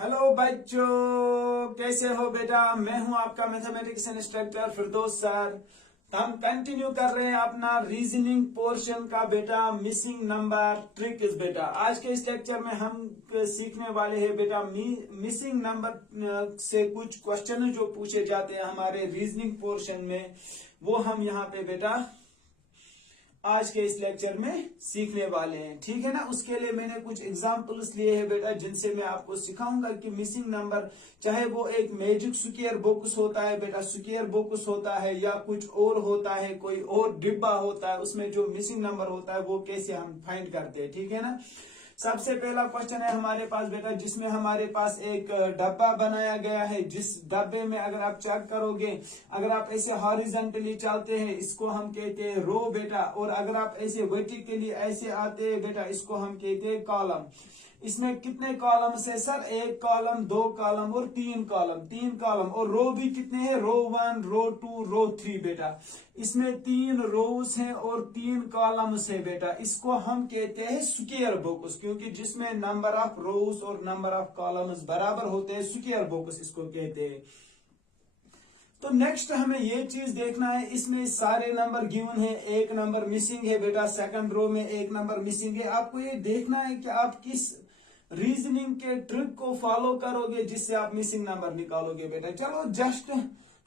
Hello बच्चों, कैसे हो बेटा। मैं हूं आपका मैथमेटिक्स इंस्ट्रक्टर फिरदौस सर। हम कंटिन्यू कर रहे हैं अपना रीजनिंग पोर्शन का बेटा, मिसिंग नंबर ट्रिक्स बेटा। आज के इस लेक्चर में हम सीखने वाले हैं बेटा मिसिंग नंबर से कुछ क्वेश्चन जो पूछे जाते हैं हमारे रीजनिंग पोर्शन में, वो हम यहाँ पे बेटा आज के इस लेक्चर में सीखने वाले हैं। ठीक है ना। उसके लिए मैंने कुछ एग्जांपल्स लिए हैं बेटा, जिनसे मैं आपको सिखाऊंगा कि मिसिंग नंबर, चाहे वो एक मैजिक स्क्वायर बॉक्स होता है बेटा, स्क्वायर बॉक्स होता है या कुछ और होता है, कोई और डिब्बा होता है, उसमें जो मिसिंग नंबर होता है वो कैसे हम फाइंड करते हैं। ठीक है ना। सबसे पहला क्वेश्चन है हमारे पास बेटा, जिसमें हमारे पास एक डब्बा बनाया गया है। जिस डब्बे में अगर आप चेक करोगे, अगर आप ऐसे हॉरिजॉन्टली चलते हैं इसको हम कहते हैं रो बेटा, और अगर आप ऐसे वर्टिकली ऐसे आते हैं बेटा, इसको हम कहते हैं कॉलम। इसमें कितने कॉलम है सर? एक कॉलम, दो कॉलम और तीन कॉलम। तीन कॉलम और रो भी कितने हैं? रो 1, रो 2, रो 3 बेटा। इसमें तीन रोज हैं और तीन कॉलम्स है बेटा। इसको हम कहते हैं स्क्वायर बॉक्स, क्योंकि जिसमें नंबर ऑफ रोज और नंबर ऑफ कॉलम्स बराबर होते हैं, स्क्वायर बॉक्स इसको कहते हैं। तो नेक्स्ट हमें ये चीज देखना है, इसमें सारे नंबर गिवन है, एक नंबर मिसिंग है बेटा। सेकंड रो में एक नंबर मिसिंग है। आपको ये देखना है कि आप किस रीजनिंग के ट्रिक को फॉलो करोगे जिससे आप मिसिंग नंबर निकालोगे बेटा। चलो जस्ट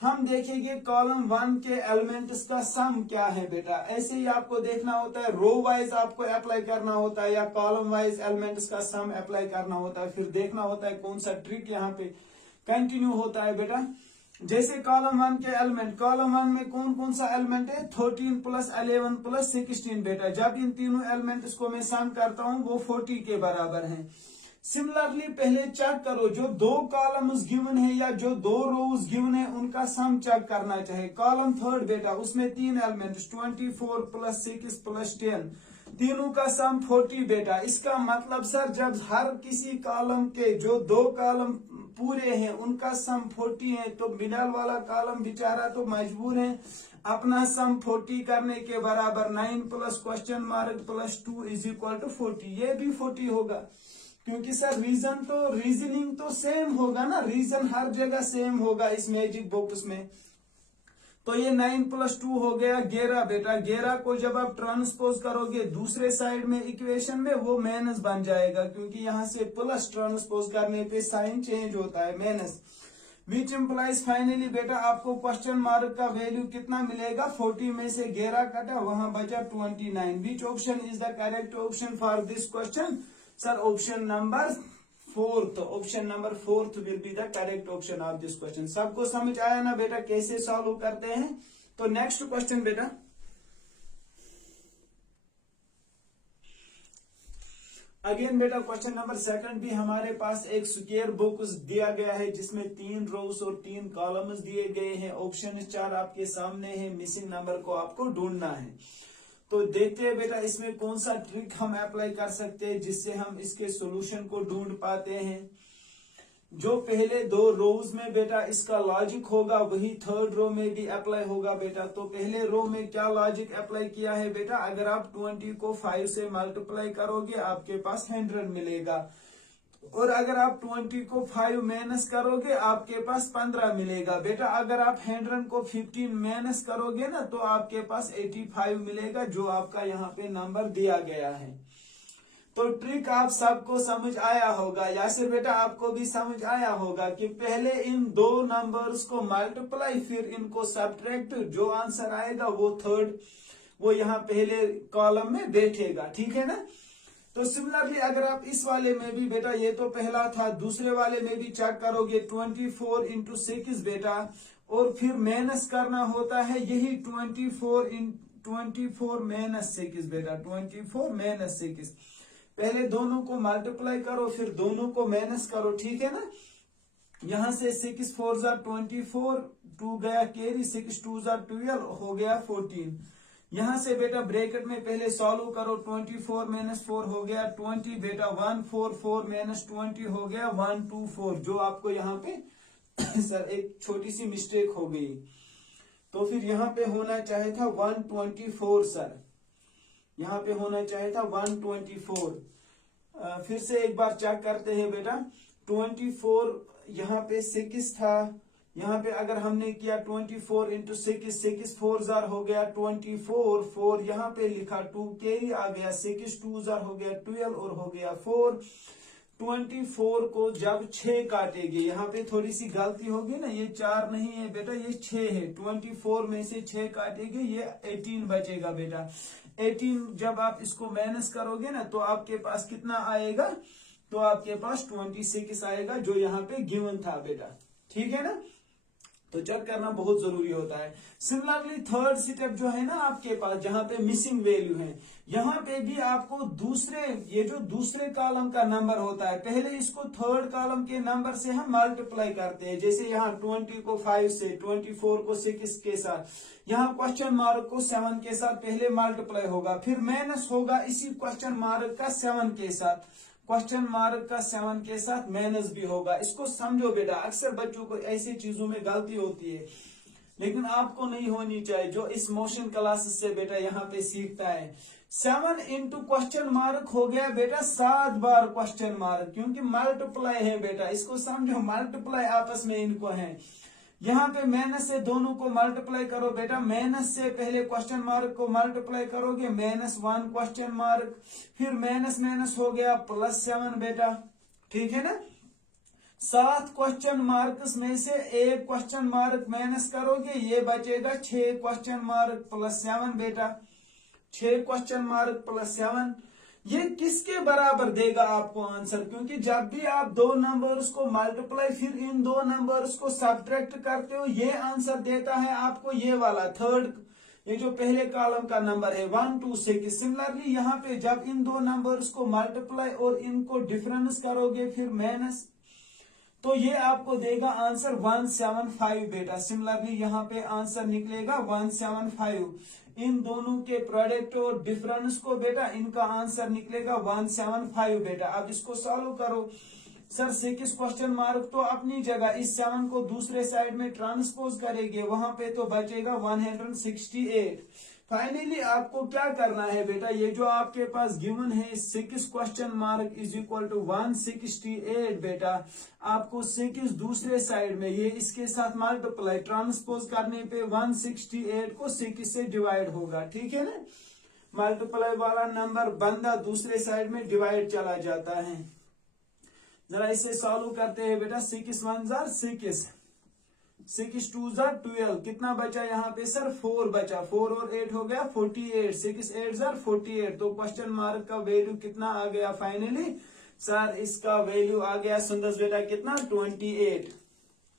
हम देखेंगे कॉलम 1 के एलिमेंट्स का सम क्या है बेटा। ऐसे ही आपको देखना होता है, रो वाइज आपको अप्लाई करना होता है या कॉलम वाइज एलिमेंट्स का सम अप्लाई करना होता है। फिर देखना होता है कौन सा ट्रिक यहाँ पे कंटिन्यू होता है बेटा। जैसे कॉलम 1 के एलिमेंट, कॉलम 1 में कौन कौन सा एलिमेंट है? 13 प्लस 11 प्लस 16 बेटा। जब इन तीनों एलिमेंट्स को मैं सम करता हूं वो 40 के बराबर है। सिमिलरली पहले चेक करो, जो दो कॉलम्स गिवन है या जो दो रोज गिवन है उनका सम चेक करना चाहिए। कॉलम 3 बेटा, उसमें तीन एलिमेंट्स 24 प्लस 6 प्लस 10, तीनों का सम 40 बेटा। इसका मतलब सर, जब हर किसी कॉलम के जो दो कॉलम पूरे हैं उनका सम 40 है, तो मिडल वाला कॉलम बेचारा तो मजबूर है अपना सम 40 करने के बराबर। 9 plus question mark plus 2 is equal to 40। ये भी 40 होगा, क्योंकि सर रीजनिंग तो सेम होगा ना, रीजन हर जगह सेम होगा इस मैजिक बॉक्स में। तो ये 9 प्लस 2 हो गया 11 बेटा। 11 को जब आप ट्रांसपोज करोगे दूसरे साइड में इक्वेशन में, वो माइनस बन जाएगा, क्योंकि यहां से प्लस ट्रांसपोज करने पे साइन चेंज होता है, माइनस। विच इम्प्लाइज फाइनली बेटा आपको क्वेश्चन मार्क का वैल्यू कितना मिलेगा? 40 में से 11 कटा, वहां बचा 29। Which option is the correct option for this question? Sir option number 4th, option number 4th will be the correct option of this question. सबको समझ आया ना बेटा कैसे सॉल्व करते हैं? तो नेक्स्ट क्वेश्चन बेटा, अगेन बेटा क्वेश्चन नंबर 2 भी हमारे पास एक स्क्वायर बॉक्स दिया गया है, जिसमें तीन रोज और तीन कॉलम्स दिए गए हैं। ऑप्शन 4 आपके सामने है, मिसिंग नंबर को आपको ढूंढना है। तो देखते हैं बेटा इसमें कौन सा ट्रिक हम अप्लाई कर सकते हैं जिससे हम इसके सॉल्यूशन को ढूंढ पाते हैं। जो पहले दो रोज में बेटा इसका लॉजिक होगा, वही थर्ड रो में भी अप्लाई होगा बेटा। तो पहले रो में क्या लॉजिक अप्लाई किया है बेटा? अगर आप 20 को 5 से मल्टीप्लाई करोगे आपके पास 100 मिलेगा, और अगर आप 20 को 5 माइनस करोगे आपके पास 15 मिलेगा बेटा। अगर आप 100 को 15 माइनस करोगे ना, तो आपके पास 85 मिलेगा, जो आपका यहाँ पे नंबर दिया गया है। तो ट्रिक आप सबको समझ आया होगा, या फिर बेटा आपको भी समझ आया होगा कि पहले इन दो नंबर्स को मल्टीप्लाई, फिर इनको सब्ट्रैक्ट, जो आंसर आएगा वो थर्ड, वो यहाँ पहले कॉलम में बैठेगा। ठीक है ना। तो सिमिलरली अगर आप इस वाले में भी बेटा, ये तो पहला था, दूसरे वाले में भी चेक करोगे 24 इंटू 6 बेटा, और फिर माइनस करना होता है यही 24 माइनस 6 बेटा, 24 माइनस 6। पहले दोनों को मल्टीप्लाई करो, फिर दोनों को माइनस करो। ठीक है ना। यहां से 6 4 जार 24, 2 गया कैरी, 6 2 जार 12 हो गया 14। यहां से बेटा ब्रैकेट में पहले सॉल्व करो, 24 माइनस 4 हो गया 20 बेटा, 144 माइनस 20 हो गया 124, जो आपको यहाँ पे सर एक छोटी सी मिस्टेक हो गई। तो फिर यहाँ पे होना चाहिए था 124 सर, यहाँ पे होना चाहिए था 124। फिर से एक बार चेक करते हैं बेटा। 24 यहाँ पे 6 था, यहाँ पे अगर हमने किया 24 इंटू 6, 6 4 जार हो गया 24, 4 यहाँ पे लिखा 2 कैरी आ गया, 6 2 जार हो गया 12 और हो गया 4। 24 को जब 6 काटेंगे, यहाँ पे थोड़ी सी गलती होगी ना, ये 4 नहीं है बेटा, ये 6 है। 24 में से 6 काटेंगे, ये 18 बचेगा बेटा। 18 जब आप इसको माइनस करोगे ना तो आपके पास कितना आएगा, तो आपके पास 26 आएगा, जो यहाँ पे गिवन था बेटा। ठीक है ना, तो चेक करना बहुत जरूरी होता है। सिमिलरली थर्ड स्टेप जो है ना आपके पास, जहां पे मिसिंग वैल्यू है, यहाँ पे भी आपको ये जो दूसरे कॉलम का नंबर होता है, पहले इसको थर्ड कॉलम के नंबर से हम मल्टीप्लाई करते हैं। जैसे यहाँ 20 को 5 से, 24 को 6 के साथ, यहाँ क्वेश्चन मार्क को 7 के साथ पहले मल्टीप्लाई होगा, फिर माइनस होगा इसी क्वेश्चन मार्क का 7 के साथ, क्वेश्चन मार्क का 7 के साथ माइनस भी होगा। इसको समझो बेटा, अक्सर बच्चों को ऐसी चीजों में गलती होती है, लेकिन आपको नहीं होनी चाहिए, जो इस मोशन क्लासेस से बेटा यहाँ पे सीखता है। 7 इंटू क्वेश्चन मार्क हो गया बेटा 7 बार क्वेश्चन मार्क, क्योंकि मल्टीप्लाई है बेटा, इसको समझो, मल्टीप्लाई आपस में इनको है। यहाँ पे माइनस से दोनों को मल्टीप्लाई करो बेटा, माइनस से पहले क्वेश्चन मार्क को मल्टीप्लाई करोगे, -1 क्वेश्चन मार्क, फिर माइनस माइनस हो गया +7 बेटा। ठीक है ना, 7 क्वेश्चन मार्क्स में से एक क्वेश्चन मार्क माइनस करोगे, ये बचेगा 6 क्वेश्चन मार्क +7 बेटा, 6 क्वेश्चन मार्क +7। ये किसके बराबर देगा आपको आंसर, क्योंकि जब भी आप दो नंबर्स को मल्टीप्लाई फिर इन दो नंबर्स को सब्ट्रैक्ट करते हो, ये आंसर देता है आपको ये वाला थर्ड, ये जो पहले कॉलम का नंबर है 1 2 6। सिमिलरली यहाँ पे जब इन दो नंबर्स को मल्टीप्लाई और इनको डिफरेंस करोगे फिर माइनस, तो ये आपको देगा आंसर 175 बेटा। सिमिलरली यहाँ पे आंसर निकलेगा 175। इन दोनों के प्रोडक्ट और डिफरेंस को बेटा इनका आंसर निकलेगा 175 बेटा। अब इसको सॉल्व करो। सर 6 क्वेश्चन मार्क तो अपनी जगह, इस 7 को दूसरे साइड में ट्रांसपोज करेंगे, वहां पे तो बचेगा 168। फाइनली आपको क्या करना है बेटा, ये जो आपके पास गिवन है 6 question mark is equal to 168 बेटा। आपको 6 दूसरे साइड में, ये इसके साथ मल्टीप्लाई ट्रांसपोज करने पे 168 को 6 से डिवाइड होगा। ठीक है ना, मल्टीप्लाई वाला नंबर बंदा दूसरे साइड में डिवाइड चला जाता है। जरा इसे सॉल्व करते हैं बेटा। 6 1 जार 6, 6 2 जार 12, कितना बचा यहाँ पे सर 4 बचा, 4 और 8 हो गया 48, 6 8 जार 48। तो क्वेश्चन मार्क का वैल्यू कितना आ गया फाइनली सर, इसका वैल्यू आ गया सुंदर बेटा कितना 28।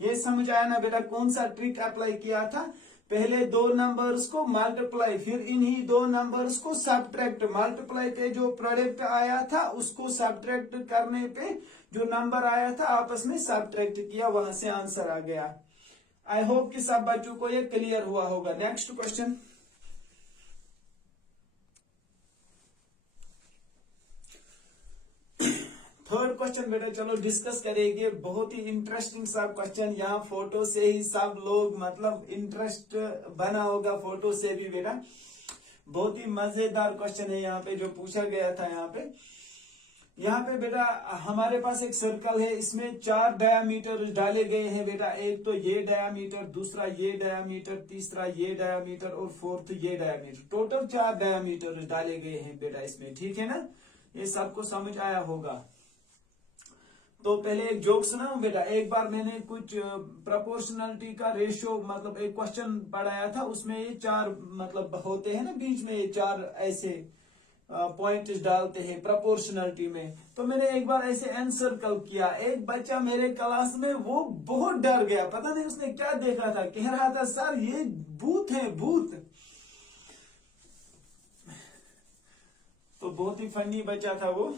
ये समझ आया ना बेटा, कौन सा ट्रिक अप्लाई किया था, पहले दो नंबर्स को मल्टीप्लाई फिर इन्हीं दो नंबर्स को सब्ट्रैक्ट, मल्टीप्लाई पे जो प्रोडक्ट आया था उसको सब्ट्रैक्ट करने पे जो नंबर आया था आपस में सब्ट्रैक्ट किया, वहां से आंसर आ गया। आई होप कि सब बच्चों को ये क्लियर हुआ होगा। नेक्स्ट क्वेश्चन, थर्ड क्वेश्चन बेटा चलो डिस्कस करेंगे। बहुत ही इंटरेस्टिंग सा क्वेश्चन, यहाँ फोटो से ही सब लोग मतलब इंटरेस्ट बना होगा, फोटो से भी बेटा बहुत ही मजेदार क्वेश्चन है यहाँ पे जो पूछा गया था। यहाँ पे बेटा हमारे पास एक सर्कल है, इसमें 4 डायामीटर डाले गए हैं बेटा। एक तो ये डायामीटर, दूसरा ये डायामीटर, तीसरा ये डायामीटर और फोर्थ ये डायामीटर, टोटल 4 डायामीटर डाले गए हैं बेटा इसमें। ठीक है ना, ये सबको समझ आया होगा। तो पहले एक जोक सुनाऊं बेटा। एक बार मैंने कुछ प्रोपोर्शनलिटी का रेशियो मतलब एक क्वेश्चन पढ़ाया था, उसमें ये 4 मतलब होते हैं ना बीच में, ये 4 ऐसे पॉइंट्स डालते हैं प्रोपोर्शनलिटी में। तो मैंने एक बार ऐसे एनसर्कल किया, एक बच्चा मेरे क्लास में वो बहुत डर गया, पता नहीं उसने क्या देखा था, कह रहा था सर ये भूत है भूत। तो बहुत ही फनी बच्चा था वो।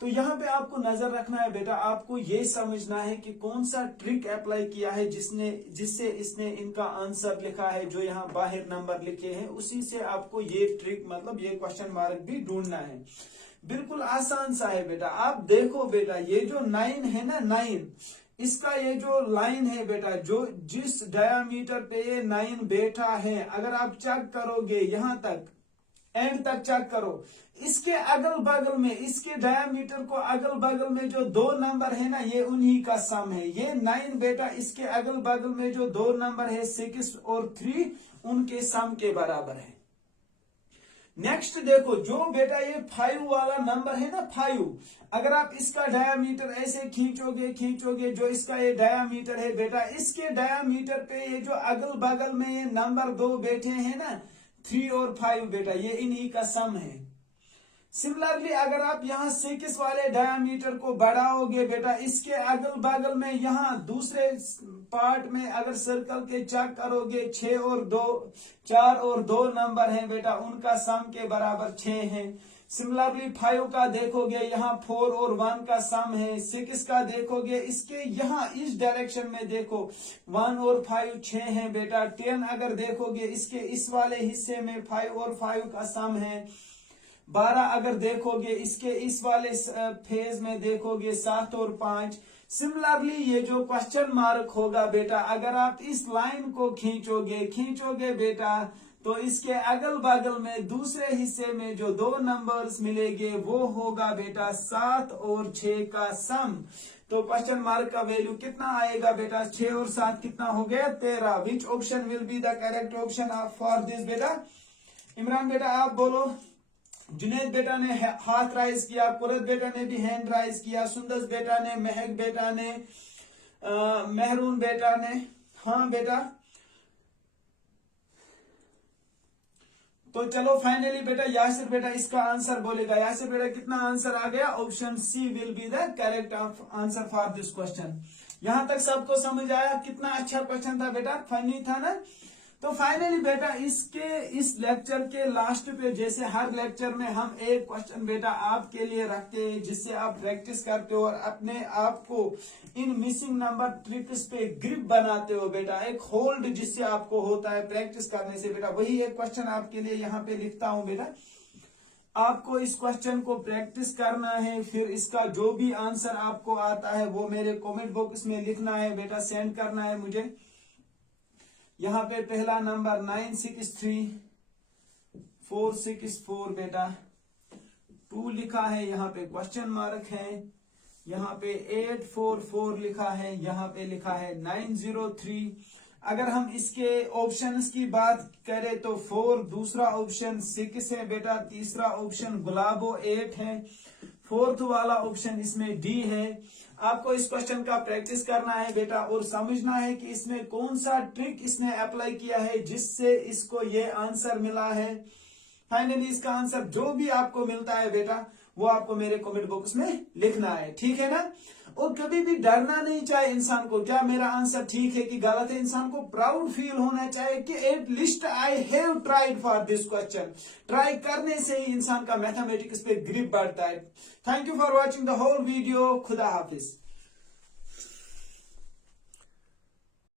तो यहाँ पे आपको नजर रखना है बेटा, आपको ये समझना है कि कौन सा ट्रिक अप्लाई किया है जिससे इसने इनका आंसर लिखा है, जो यहाँ बाहर नंबर लिखे हैं उसी से आपको ये ट्रिक मतलब ये क्वेश्चन मार्क भी ढूंढना है। बिल्कुल आसान सा है बेटा। आप देखो बेटा, ये जो 9 है ना 9, इसका ये जो लाइन है बेटा, जो जिस डायामीटर पे ये 9 बैठा है, अगर आप चेक करोगे यहाँ तक एंड तक चेक करो। इसके अगल बगल में, इसके डायमीटर को अगल बगल में जो दो नंबर है ना, ये उन्हीं का सम है। ये 9 बेटा इसके अगल बगल में जो दो नंबर है 6 और 3, उनके सम के बराबर है। नेक्स्ट देखो, जो बेटा ये 5 वाला नंबर है ना 5, अगर आप इसका डायामीटर ऐसे खींचोगे, जो इसका ये डायामीटर है बेटा, इसके डायामीटर पे ये जो अगल बगल में ये नंबर दो बैठे हैं ना 3 और 5 बेटा, ये इन्हीं का सम है। सिमिलरली अगर आप यहाँ 6 वाले डायामीटर को बढ़ाओगे बेटा, इसके अगल बगल में यहाँ दूसरे पार्ट में अगर सर्कल के चेक करोगे 4 और 2 नंबर हैं बेटा, उनका सम के बराबर 6 है। सिमिलरली 5 का देखोगे यहाँ 4 और 1 का सम है। 6 का देखोगे इसके यहाँ इस डायरेक्शन में देखो 1 और 5 6 है बेटा। 10 अगर देखोगे इसके इस वाले हिस्से में 5 और 5 का सम है। 12 अगर देखोगे इसके इस वाले फेज में देखोगे 7 और 5। सिमिलरली ये जो क्वेश्चन मार्क होगा बेटा, अगर आप इस लाइन को खींचोगे बेटा, तो इसके अगल बगल में दूसरे हिस्से में जो दो नंबर्स मिलेंगे वो होगा बेटा 7 और 6 का सम। तो क्वेश्चन मार्क का वैल्यू कितना आएगा बेटा? 6 और 7 कितना हो गया? 13। Which option will be the correct option for this बेटा? इमरान बेटा आप बोलो। जुनेद बेटा ने हाथ राइज किया, कुरत बेटा ने भी हैंड राइज किया, सुंदस बेटा ने, महक बेटा ने, मेहरून बेटा ने। हाँ बेटा, तो चलो फाइनली बेटा यासिर बेटा इसका आंसर बोलेगा। यासिर बेटा कितना आंसर आ गया? Option C will be the correct answer for this question. यहां तक सबको समझ आया? कितना अच्छा क्वेश्चन था बेटा, फनी था ना? तो फाइनली बेटा इस लेक्चर के लास्ट पे, जैसे हर लेक्चर में हम एक क्वेश्चन बेटा आपके लिए रखते हैं जिससे आप प्रैक्टिस करते हो और अपने आप को इन मिसिंग नंबर ट्रिक्स पे ग्रिप बनाते हो बेटा। एक होल्ड जिससे आपको होता है प्रैक्टिस करने से बेटा, वही एक क्वेश्चन आपके लिए यहाँ पे लिखता हूं बेटा। आपको इस क्वेश्चन को प्रैक्टिस करना है, फिर इसका जो भी आंसर आपको आता है वो मेरे कमेंट बॉक्स में लिखना है बेटा, सेंड करना है मुझे। यहाँ पे पहला नंबर 963464 बेटा 2 लिखा है, यहाँ पे क्वेश्चन मार्क है, यहाँ पे 844 लिखा है, यहाँ पे लिखा है 903। अगर हम इसके ऑप्शंस की बात करें तो 4, दूसरा ऑप्शन 6 है बेटा, तीसरा ऑप्शन गुलाबो 8 है, फोर्थ वाला ऑप्शन इसमें डी है। आपको इस क्वेश्चन का प्रैक्टिस करना है बेटा और समझना है कि इसमें कौन सा ट्रिक इसने अप्लाई किया है जिससे इसको ये आंसर मिला है। फाइनली इसका आंसर जो भी आपको मिलता है बेटा वो आपको मेरे कमेंट बॉक्स में लिखना है, ठीक है ना? और कभी भी डरना नहीं चाहिए इंसान को, क्या मेरा आंसर ठीक है कि गलत है। इंसान को प्राउड फील होना चाहिए कि at least I have tried for this question. Try करने से ही इंसान का मैथमेटिक्स पे ग्रिप बढ़ता है। Thank you for watching the whole video. खुदा हाफिज।